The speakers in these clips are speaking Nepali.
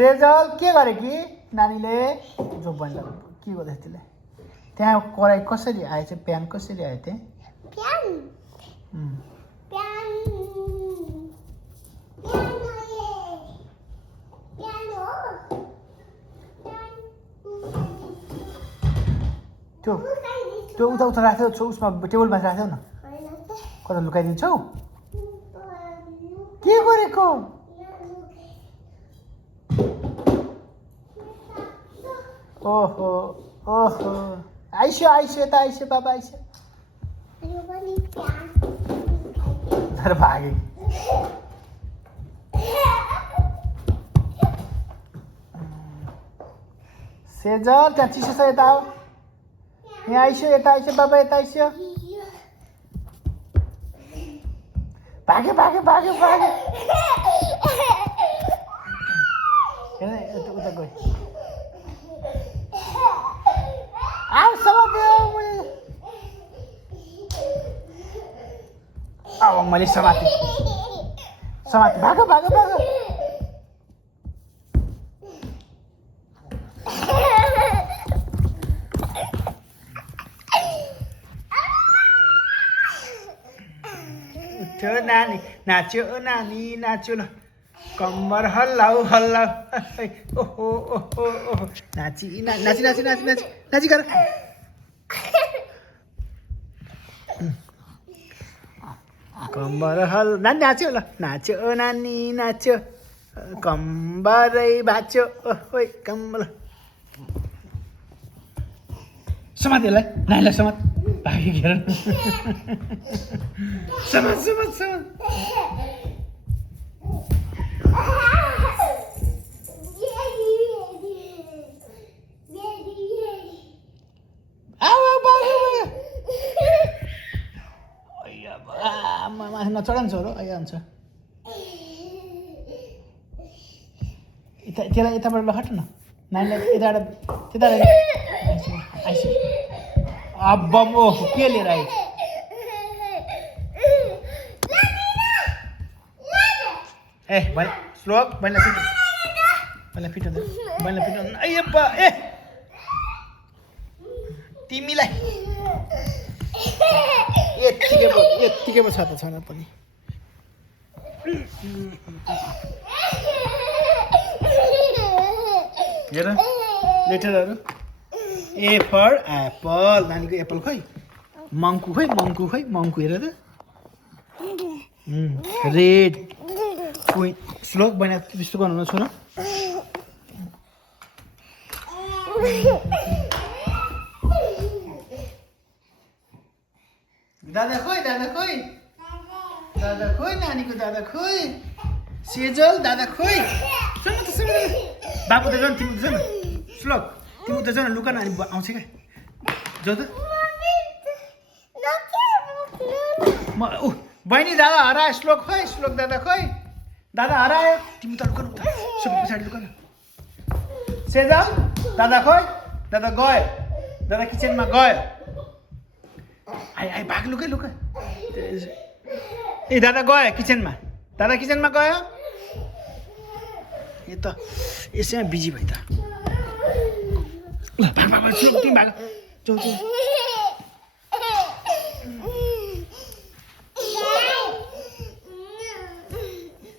सेजल के गरे कि नानीले जो बन्द के गर्दै त्यसले त्यहाँ कराई कसरी आएछ प्यान कसरी आयो त्यहाँ प्यान त्यो त्यो उता उता राख्थ्यौ उसमा टेबलमा राख्थ्यौ न कता लुकाइदिन्छौ के गरेको ओहो ओहो आइस्यो यता आइस्यो बाबा आइस्यो तर भागे सेजल त्यहाँ चिसो छ यता आऊ यहाँ आइस्यो यता आइस्यो बाबा यता आइस्यो भाग्यो हेर उता गयो आऊ अब मैले समाते भागो उठ्यो नानी नाच्यो नाच्यो ल कम्मर हल्लाऊ ओहो नाची गर कम्बर नानी नाच्यो ल नाच्यो नानी नाच्यो कम्बरै भाच्यो ओहो कम्बर समात यसलाई नानीलाई समात भाग्यो घेर समात नचढाउनु छोरो अहिले आउँछ त्यसलाई यताबाट लहट न नानीलाई यताबाट त्यताबाट आइस अब के लिएर आइस ए भने श्लोक बहिनीलाई फिटो अय्यप्पा ए तिमीलाई यत्तिकै पो छ त छैन पनि हेर लेटरहरू ए फर एप्पल नानीको एप्पल खै मङ्कु हेर त रेड श्लोक बहिनी त्यस्तो गर्नु छोरा दादा खोइ नानीको दादा खोइ सेजल दादा खोइ बाबु त जान तिमी त जान श्लोक तिमी त जान लुका नानी आउँछ क्या जो त बहिनी दादा हरायो श्लोक दादा खोइ दादा हरायो तिमी त लुका सब पछाडि लुका सेजल दादा खोइ दादा गयो दादा किचनमा गयो आइ भाग लुका ए दादा गयो किचनमा गयो ए त यसैमा बिजी भयो त ल भाग तिमी भाग जाऊ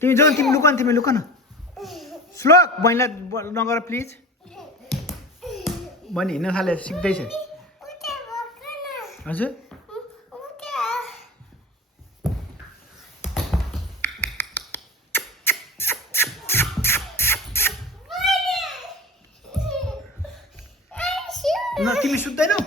तिमी जाऊ तिमी लुका न श्लोक बहिनीलाई नगर प्लिज बहिनी हिँड्न थाले सिक्दैछ हजुर न तिमी सुत्दैनौ